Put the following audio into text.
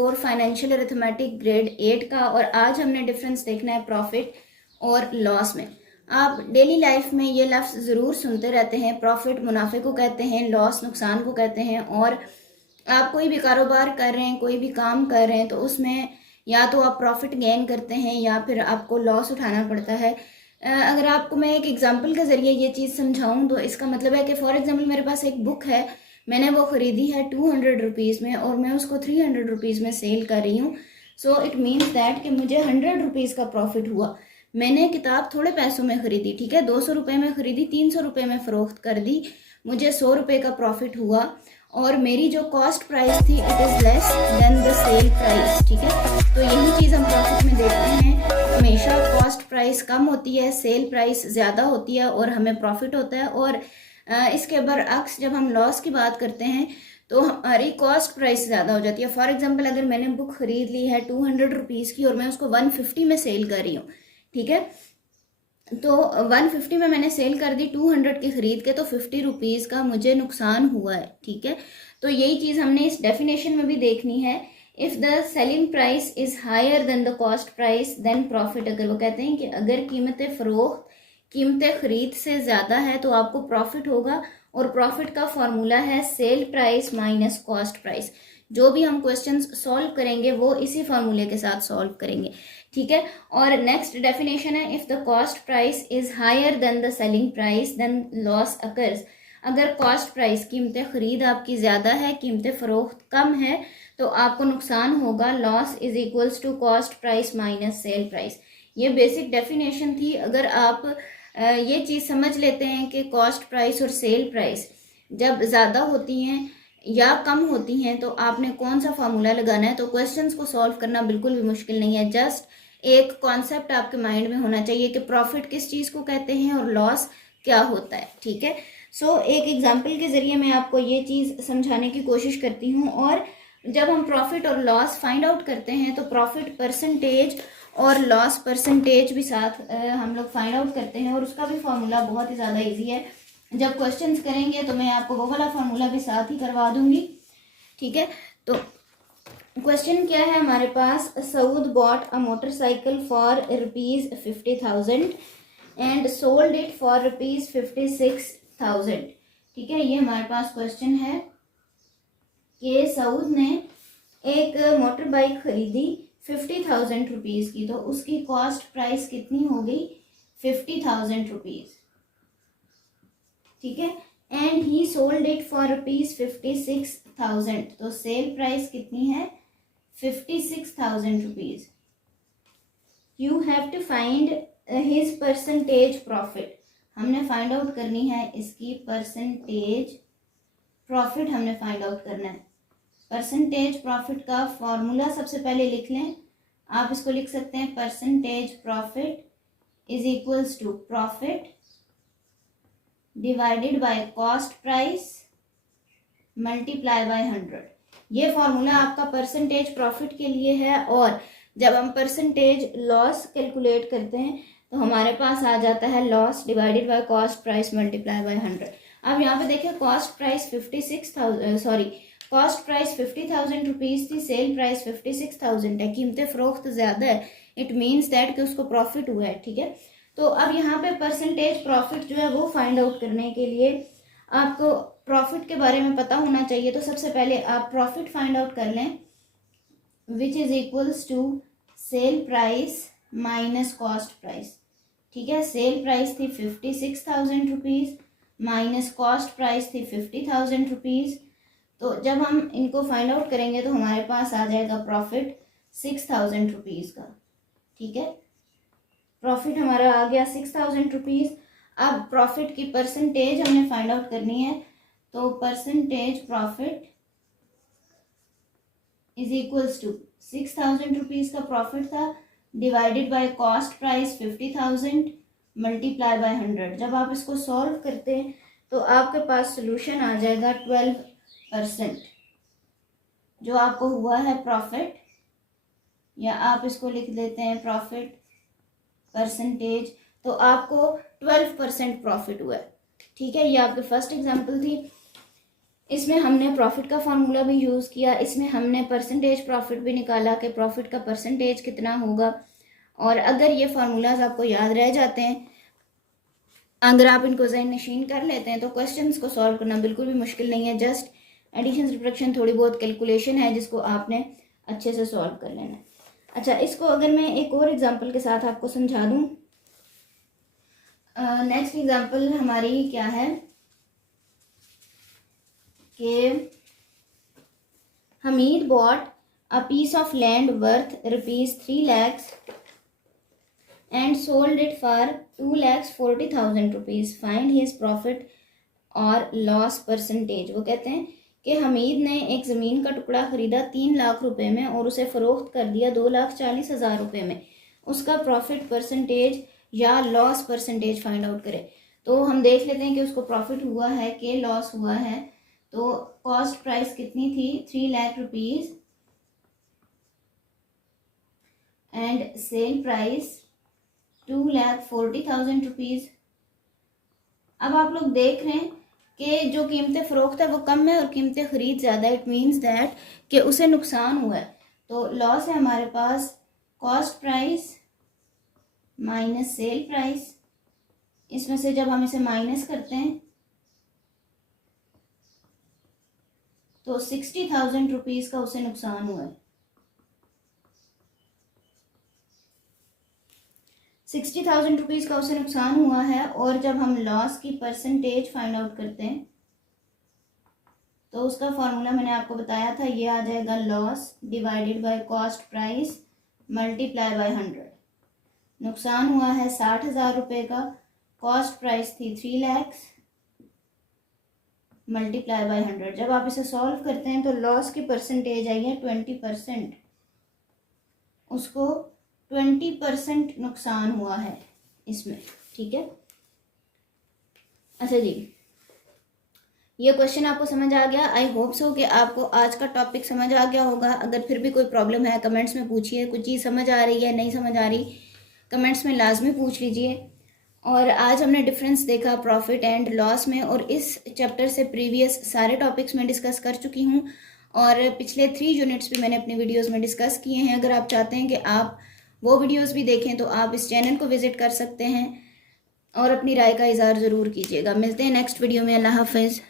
4 financial arithmetic grade 8 का। और आज हमने डिफरेंस देखना है प्रॉफिट और लॉस में। आप डेली लाइफ में ये लफ्ज़ ज़रूर सुनते रहते हैं, प्रॉफिट मुनाफे को कहते हैं, लॉस नुकसान को कहते हैं। और आप कोई भी कारोबार कर रहे हैं, कोई भी काम कर रहे हैं, तो उसमें या तो आप प्रॉफिट गेन करते हैं या फिर आपको लॉस उठाना पड़ता है। अगर आपको मैं एक एग्जांपल के ज़रिए ये चीज़ समझाऊं तो इसका मतलब है कि फॉर एग्जांपल मेरे पास एक बुक है, मैंने वो ख़रीदी है 200 रुपीज़ में और मैं उसको 300 रुपीज़ में सेल कर रही हूँ। सो इट मीन्स दैट कि मुझे 100 रुपीज़ का प्रॉफिट हुआ। मैंने किताब थोड़े पैसों में ख़रीदी, ठीक है, 200 रुपये में ख़रीदी, 300 रुपये में फ़रोख्त कर दी, मुझे 100 रुपये का प्रॉफिट हुआ। और मेरी जो कॉस्ट प्राइस थी it is less than the sale price, ठीक है। तो यही चीज़ हम प्रॉफिट में देखते हैं, हमेशा कॉस्ट प्राइस कम होती है, सेल प्राइस ज़्यादा होती है और हमें प्रॉफिट होता है। और इसके बरअक्स जब हम लॉस की बात करते हैं तो हमारी कॉस्ट प्राइस ज़्यादा हो जाती है। फॉर एग्जांपल अगर मैंने बुक खरीद ली है 200 रुपीज़ की और मैं उसको 150 में सेल कर रही हूँ, ठीक है, तो 150 में मैंने सेल कर दी 200 की खरीद के, तो 50 रुपीज़ का मुझे नुकसान हुआ है, ठीक है। तो यही चीज़ हमने इस डेफिनेशन में भी देखनी है। If the selling price is higher than the cost price then profit. अगर वो कहते हैं कि अगर कीमत फ़रोख्त कीमत खरीद से ज़्यादा है तो आपको प्रॉफिट होगा। और प्रॉफिट का फॉर्मूला है cell price minus cost price. जो भी हम क्वेश्चंस सॉल्व करेंगे वो इसी फार्मूले के साथ सॉल्व करेंगे, ठीक है। और नेक्स्ट डेफिनेशन है, if the cost price is higher than the selling price then loss occurs. अगर कॉस्ट प्राइस कीमत खरीद आपकी ज़्यादा है, कीमत फ़रोख्त कम है, तो आपको नुकसान होगा। Loss is equals to cost price minus cell price. ये बेसिक डेफिनेशन थी। अगर आप ये चीज़ समझ लेते हैं कि कॉस्ट प्राइस और सेल प्राइस जब ज़्यादा होती हैं या कम होती हैं तो आपने कौन सा फार्मूला लगाना है, तो क्वेश्चंस को सॉल्व करना बिल्कुल भी मुश्किल नहीं है। जस्ट एक कॉन्सेप्ट आपके माइंड में होना चाहिए कि प्रॉफिट किस चीज़ को कहते हैं और लॉस क्या होता है, ठीक है। सो एक एग्जाम्पल के ज़रिए मैं आपको ये चीज़ समझाने की कोशिश करती हूँ। और जब हम प्रॉफिट और लॉस फाइंड आउट करते हैं तो प्रॉफिट परसेंटेज और लॉस परसेंटेज भी साथ हम लोग फाइंड आउट करते हैं। और उसका भी फार्मूला बहुत ही ज़्यादा इजी है। जब क्वेश्चंस करेंगे तो मैं आपको वो वाला फार्मूला भी साथ ही करवा दूंगी, ठीक है। तो क्वेश्चन क्या है हमारे पास, Saud bought a motorcycle for ₹50,000 and sold it for ₹56,000, ठीक है। ये हमारे पास क्वेश्चन है कि सऊद ने एक मोटर बाइक खरीदी 50,000 रुपीज़ की, तो उसकी कॉस्ट प्राइस कितनी हो गई, 50,000 रुपीज़, ठीक है। And he sold it for ₹56,000, तो सेल प्राइस कितनी है, 56,000 rupees. You have to find his percentage profit. हमने फाइंड आउट करनी है इसकी परसेंटेज प्रॉफिट, हमने फाइंड आउट करना है। परसेंटेज प्रॉफिट का फॉर्मूला सबसे पहले लिख लें। आप इसको लिख सकते हैं, percentage profit is equals to profit divided by cost price multiply by 100। ये फॉर्मूला आपका परसेंटेज प्रॉफिट के लिए है। और जब हम परसेंटेज लॉस कैलकुलेट करते हैं तो हमारे पास आ जाता है loss divided by cost price multiply by 100। अब यहाँ पे देखिए कॉस्ट प्राइस 50,000 रुपीज़ थी, सेल प्राइस 56,000 है, कीमत फ़रोख्त ज़्यादा है, इट मीन्स दैट कि उसको प्रॉफिट हुआ है, ठीक है। तो अब यहाँ पे परसेंटेज प्रॉफिट जो है वो फाइंड आउट करने के लिए आपको प्रॉफिट के बारे में पता होना चाहिए। तो सबसे पहले आप प्रॉफिट फाइंड आउट कर लें, which is equals to sell price minus cost price, ठीक है। सेल प्राइस थी 56,000 रुपीज़ माइनस कॉस्ट प्राइस थी 50,000 रुपीज़। तो जब हम इनको फाइंड आउट करेंगे तो हमारे पास आ जाएगा प्रॉफिट 6,000 रुपीज़ का, ठीक है। प्रॉफिट हमारा आ गया 6,000 रुपीज़। अब प्रॉफिट की परसेंटेज हमने फाइंड आउट करनी है, तो percentage profit is equals to 6,000 rupees का प्रॉफिट था divided by cost price 50,000 multiply by 100। जब आप इसको सॉल्व करते हैं तो आपके पास सोल्यूशन आ जाएगा 12%, जो आपको हुआ है प्रॉफिट, या आप इसको लिख देते हैं प्रॉफिट परसेंटेज, तो आपको 12% प्रॉफिट हुआ है, ठीक है। ये आपकी फर्स्ट एग्जांपल थी। इसमें हमने प्रॉफिट का फार्मूला भी यूज़ किया, इसमें हमने परसेंटेज प्रॉफिट भी निकाला कि प्रॉफिट का परसेंटेज कितना होगा। और अगर ये फार्मूलाज आपको याद रह जाते हैं, अगर आप इनको ज़हन नशीन कर लेते हैं, तो क्वेश्चंस को सॉल्व करना बिल्कुल भी मुश्किल नहीं है। जस्ट एडिशन सब्ट्रैक्शन थोड़ी बहुत कैलकुलेशन है जिसको आपने अच्छे से सॉल्व कर लेना है। अच्छा, इसको अगर मैं एक और एग्जांपल के साथ आपको समझा दूं, नेक्स्ट एग्जांपल हमारी क्या है कि Hamid bought a piece of land worth ₹3 lakhs and sold it for ₹2,40,000. Find his profit और लॉस परसेंटेज। वो कहते हैं कि हमीद ने एक ज़मीन का टुकड़ा ख़रीदा 3 लाख रुपए में और उसे फ़रोख्त कर दिया 2,40,000 रुपये में। उसका प्रॉफिट परसेंटेज या लॉस परसेंटेज फाइंड आउट करें। तो हम देख लेते हैं कि उसको प्रॉफिट हुआ है कि लॉस हुआ है। तो कॉस्ट प्राइस कितनी थी? 3 lakh rupees and sale price 2,40,000 rupees. अब आप लोग देख रहे हैं कि जो कीमतें फ़रोख्त है वो कम है और कीमतें ख़रीद ज़्यादा है। इट मीन्स दैट कि उसे नुकसान हुआ है। तो लॉस है हमारे पास cost price minus cell price. इसमें से जब हम इसे माइनस करते हैं तो 60,000 रुपीज़ का उसे नुकसान हुआ है। 60,000 रुपीज़ का उसे नुकसान हुआ है। और जब हम लॉस की परसेंटेज फाइंड आउट करते हैं तो उसका फॉर्मूला मैंने आपको बताया था, ये आ जाएगा loss divided by cost price multiply by 100। नुकसान हुआ है 60,000 रुपये का, कॉस्ट प्राइस थी 3 लाख मल्टीप्लाई बाय 100। जब आप इसे सॉल्व करते हैं तो लॉस की परसेंटेज आई है 20%। उसको 20% नुकसान हुआ है इसमें, ठीक है। अच्छा जी, ये क्वेश्चन आपको समझ आ गया। आई होप सो कि आपको आज का टॉपिक समझ आ गया होगा। अगर फिर भी कोई प्रॉब्लम है कमेंट्स में पूछिए। कुछ चीज़ समझ आ रही है, नहीं समझ आ रही, कमेंट्स में लाजमी पूछ लीजिए। और आज हमने डिफरेंस देखा प्रॉफिट एंड लॉस में, और इस चैप्टर से प्रीवियस सारे टॉपिक्स मैं डिस्कस कर चुकी हूँ और पिछले 3 यूनिट्स भी मैंने अपनी वीडियोस में डिस्कस किए हैं। अगर आप चाहते हैं कि आप वो वीडियोस भी देखें तो आप इस चैनल को विजिट कर सकते हैं और अपनी राय का इज़हार ज़रूर कीजिएगा। मिलते हैं नेक्स्ट वीडियो में। अल्लाह हाफ़िज़।